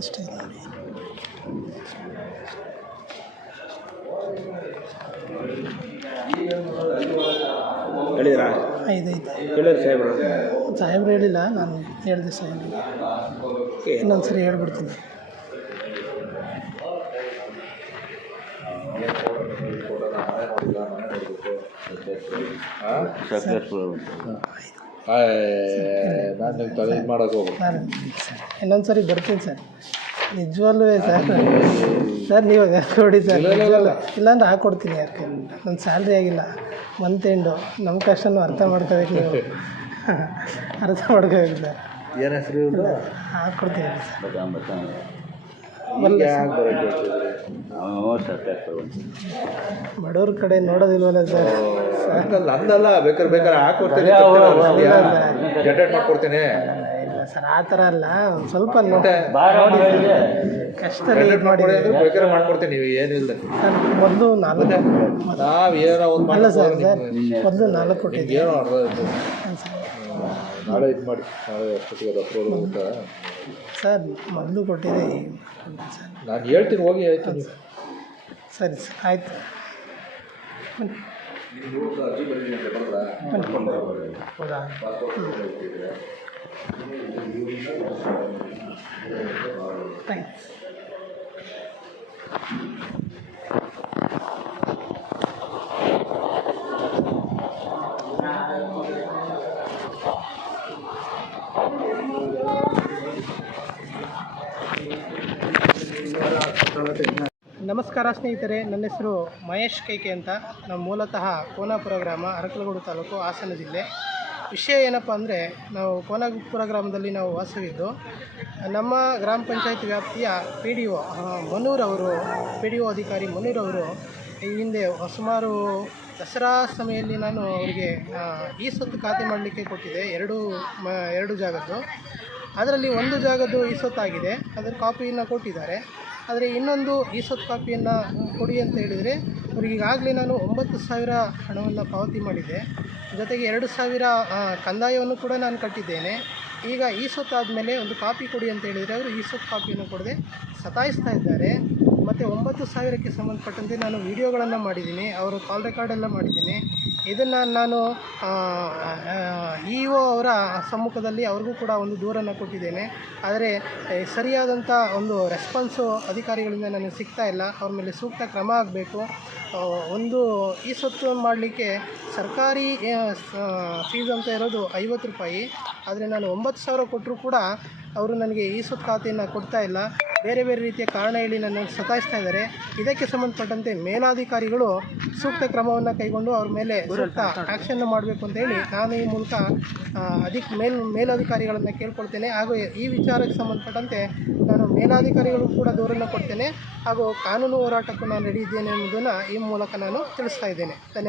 Stay down here. ಹೇಳಿದ್ರಾ? ಐದೈತೆ ಹೇಳಿದ್ರು ಸಾಹೇಬ್ರು? ಸಾಹೇಬ್ರು ಹೇಳಿಲ್ಲ ನಾನು ಹೇಳಿದೆ ಸಾಹೇಬ್ರಿಗೆ ಇನ್ನೊಂದು ಸರಿ ಹೇಳ್ಬಿಡ್ತೀನಿ. ನಾನು ನಿಮ್ಮ ತಲೆ ಮಾಡೋಕೆ ಹೋಗು ನಾನು ಇನ್ನೊಂದು ಸರಿ ಬರ್ತೀನಿ ಸರ್. ನಿಜವಲ್ಲೂ ಸರ್? ಸರ್ ನೀವು ಕೊಡಿ ಸರ್ ಇಲ್ಲ ಇಲ್ಲಾಂದ್ರೆ ಹಾಕ್ಕೊಡ್ತೀನಿ ಯಾಕೆ? ನನ್ನ ಸ್ಯಾಲ್ರಿ ಆಗಿಲ್ಲ. Month end. ನಮ್ಮ ಕಷ್ಟನೂ ಅರ್ಥ ಮಾಡ್ಕೋಬೇಕು ನೀವು. ಅರ್ಥ ಮಾಡ್ಕೋಬೇಕು ಸರ್. ಏನು ಹೆಸರು? ಹಾಕ್ಕೊಡ್ತೀನಿ ಸರ್. ಬಡವ್ರ ಕಡೆ ನೋಡೋದಿಲ್ವಲ್ಲ ಸರ್? ಅಂದಲ್ಲ ಬೇಕಾದ್ರೆ ಬೇಕಾದ್ರೆ ಹಾಕೊಡ್ತೀನಿ. ಜನರೇಟ್ ಮಾಡ್ಕೊಡ್ತೀನಿ. ಸರ್ ಆ ಥರ ಅಲ್ಲ ಒಂದು ಸ್ವಲ್ಪ ನೋಡಿ. ಕಷ್ಟ ಮಾಡ್ಕೊಡಿ ಮಾಡಿ ಬೇಕಾದ್ರೆ ಮಾಡ್ಕೊಡ್ತೀನಿ ನೀವು ಏನಿಲ್ಲ ಸರ್ ಮೊದಲು ನಾಲ್ಕು ನಾವು ಏನೋ ಒಂದು ಅಲ್ಲ ಸರ್ ಸರ್ ಮೊದಲು ನಾಲ್ಕು ಕೊಟ್ಟಿದ್ದೆ. ಏನೋ ಸರ್. ನಾಳೆ ಇದು ಮಾಡಿ ನಾಳೆ ಅಷ್ಟೊತ್ತಿಗೆ ಅದು ಅಪ್ರೋಲ್ ಅಂತ ಸರ್ ಮೊದಲು ಕೊಟ್ಟಿದೆ ಸರ್. ನಾನು ಹೇಳ್ತೀನಿ ಹೋಗಿ ಆಯ್ತು ನೀವು. ಸರಿ ಸರ್ ಆಯಿತು. ಬನ್ನಿ. ಹೌದಾ? ನಮಸ್ಕಾರ ಸ್ನೇಹಿತರೆ, ನನ್ನ ಹೆಸರು ಮಹೇಶ್ ಕೈಕೆ ಅಂತ. ನಮ್ಮ ಮೂಲತಃ ಕೋನಾಪುರ ಗ್ರಾಮ ಅರಕಲಗೂಡು ತಾಲೂಕು ಹಾಸನ ಜಿಲ್ಲೆ. ವಿಷಯ ಏನಪ್ಪ ಅಂದರೆ, ನಾವು ಕೋನಗುಪ್ಪುರ ಗ್ರಾಮದಲ್ಲಿ ನಾವು ವಾಸವಿದ್ದು, ನಮ್ಮ ಗ್ರಾಮ ಪಂಚಾಯತ್ ವ್ಯಾಪ್ತಿಯ ಪಿ ಡಿ ಒ ಮನೂರ್ ಅವರು ಪಿ ಡಿ ಒ ಅಧಿಕಾರಿ ಮನೂರ್ ಅವರು ಈ ಹಿಂದೆ ಸುಮಾರು ದಸರಾ ಸಮಯದಲ್ಲಿ ನಾನು ಅವರಿಗೆ ಈ ಸೊತ್ತು ಖಾತೆ ಮಾಡಲಿಕ್ಕೆ ಕೊಟ್ಟಿದ್ದೆ, ಎರಡು, ಮ, ಎರಡು ಜಾಗದ್ದು. ಅದರಲ್ಲಿ ಒಂದು ಜಾಗದ್ದು ಈ ಸೊತ್ತಾಗಿದೆ ಅದರ ಕಾಪಿಯನ್ನು ಕೊಟ್ಟಿದ್ದಾರೆ. ಆದರೆ ಇನ್ನೊಂದು ಈ ಸೊತ್ತು ಕಾಪಿಯನ್ನು ಕೊಡಿ ಅಂತ ಹೇಳಿದರೆ, ಅವ್ರಿಗೆ ಈಗಾಗಲೇ ನಾನು ಒಂಬತ್ತು ಸಾವಿರ ಹಣವನ್ನು ಪಾವತಿ ಮಾಡಿದ್ದೆ ಜೊತೆಗೆ ಎರಡು ಸಾವಿರ ಕಂದಾಯವನ್ನು ಕೂಡ ನಾನು ಕಟ್ಟಿದ್ದೇನೆ. ಈಗ ಈ ಸೊತ್ತು ಆದಮೇಲೆ ಒಂದು ಕಾಪಿ ಕೊಡಿ ಅಂತ ಹೇಳಿದರೆ ಅವರು ಈ ಸೊತ್ತು ಕಾಪಿಯನ್ನು ಕೊಡದೆ ಸತಾಯಿಸ್ತಾ ಇದ್ದಾರೆ. ಮತ್ತು ಒಂಬತ್ತು ಸಾವಿರಕ್ಕೆ ಸಂಬಂಧಪಟ್ಟಂತೆ ನಾನು ವಿಡಿಯೋಗಳನ್ನು ಮಾಡಿದ್ದೀನಿ, ಅವರು ಕಾಲ್ ರೆಕಾರ್ಡೆಲ್ಲ ಮಾಡಿದ್ದೀನಿ. ಇದನ್ನು ನಾನು ಇ ಒ ಅವರ ಸಮ್ಮುಖದಲ್ಲಿ ಅವ್ರಿಗೂ ಕೂಡ ಒಂದು ದೂರನ್ನು ಕೊಟ್ಟಿದ್ದೇನೆ. ಆದರೆ ಸರಿಯಾದಂಥ ಒಂದು ರೆಸ್ಪಾನ್ಸು ಅಧಿಕಾರಿಗಳಿಂದ ನನಗೆ ಸಿಗ್ತಾ ಇಲ್ಲ. ಅವ್ರ ಮೇಲೆ ಸೂಕ್ತ ಕ್ರಮ ಆಗಬೇಕು. ಒಂದು ಈ ಸೊತ್ತು ಮಾಡಲಿಕ್ಕೆ ಸರ್ಕಾರಿ ಫೀಸ್ ಅಂತ ಇರೋದು ಐವತ್ತು ರೂಪಾಯಿ. ಆದರೆ ನಾನು ಒಂಬತ್ತು ಸಾವಿರ ಕೊಟ್ಟರೂ ಕೂಡ ಅವರು ನನಗೆ ಈ ಖಾತೆಯನ್ನು ಕೊಡ್ತಾ ಇಲ್ಲ. ಬೇರೆ ಬೇರೆ ರೀತಿಯ ಕಾರಣ ಹೇಳಿ ನನ್ನನ್ನು ಸತಾಯಿಸ್ತಾ ಇದ್ದಾರೆ. ಇದಕ್ಕೆ ಸಂಬಂಧಪಟ್ಟಂತೆ ಮೇಲಾಧಿಕಾರಿಗಳು ಸೂಕ್ತ ಕ್ರಮವನ್ನು ಕೈಗೊಂಡು ಅವ್ರ ಮೇಲೆ ಸೂಕ್ತ ಆ್ಯಕ್ಷನ್ ಮಾಡಬೇಕು ಅಂತ ಹೇಳಿ ನಾನು ಈ ಮೂಲಕ ಅಧಿಕ ಅಧಿಕ್ ಮೇಲ್, ಮೇಲಧಿಕಾರಿಗಳನ್ನು ಕೇಳ್ಕೊಳ್ತೇನೆ. ಹಾಗೂ ಈ ವಿಚಾರಕ್ಕೆ ಸಂಬಂಧಪಟ್ಟಂತೆ ನಾನು ಮೇಲಾಧಿಕಾರಿಗಳು ಕೂಡ ದೂರನ್ನು ಕೊಡ್ತೇನೆ. ಹಾಗೂ ಕಾನೂನು ಹೋರಾಟಕ್ಕೂ ನಾನು ರೆಡಿ ಇದ್ದೇನೆ ಎಂಬುದನ್ನು ಈ ಮೂಲಕ ನಾನು ತಿಳಿಸ್ತಾ ಇದ್ದೇನೆ. ಧನ್ಯವಾದ.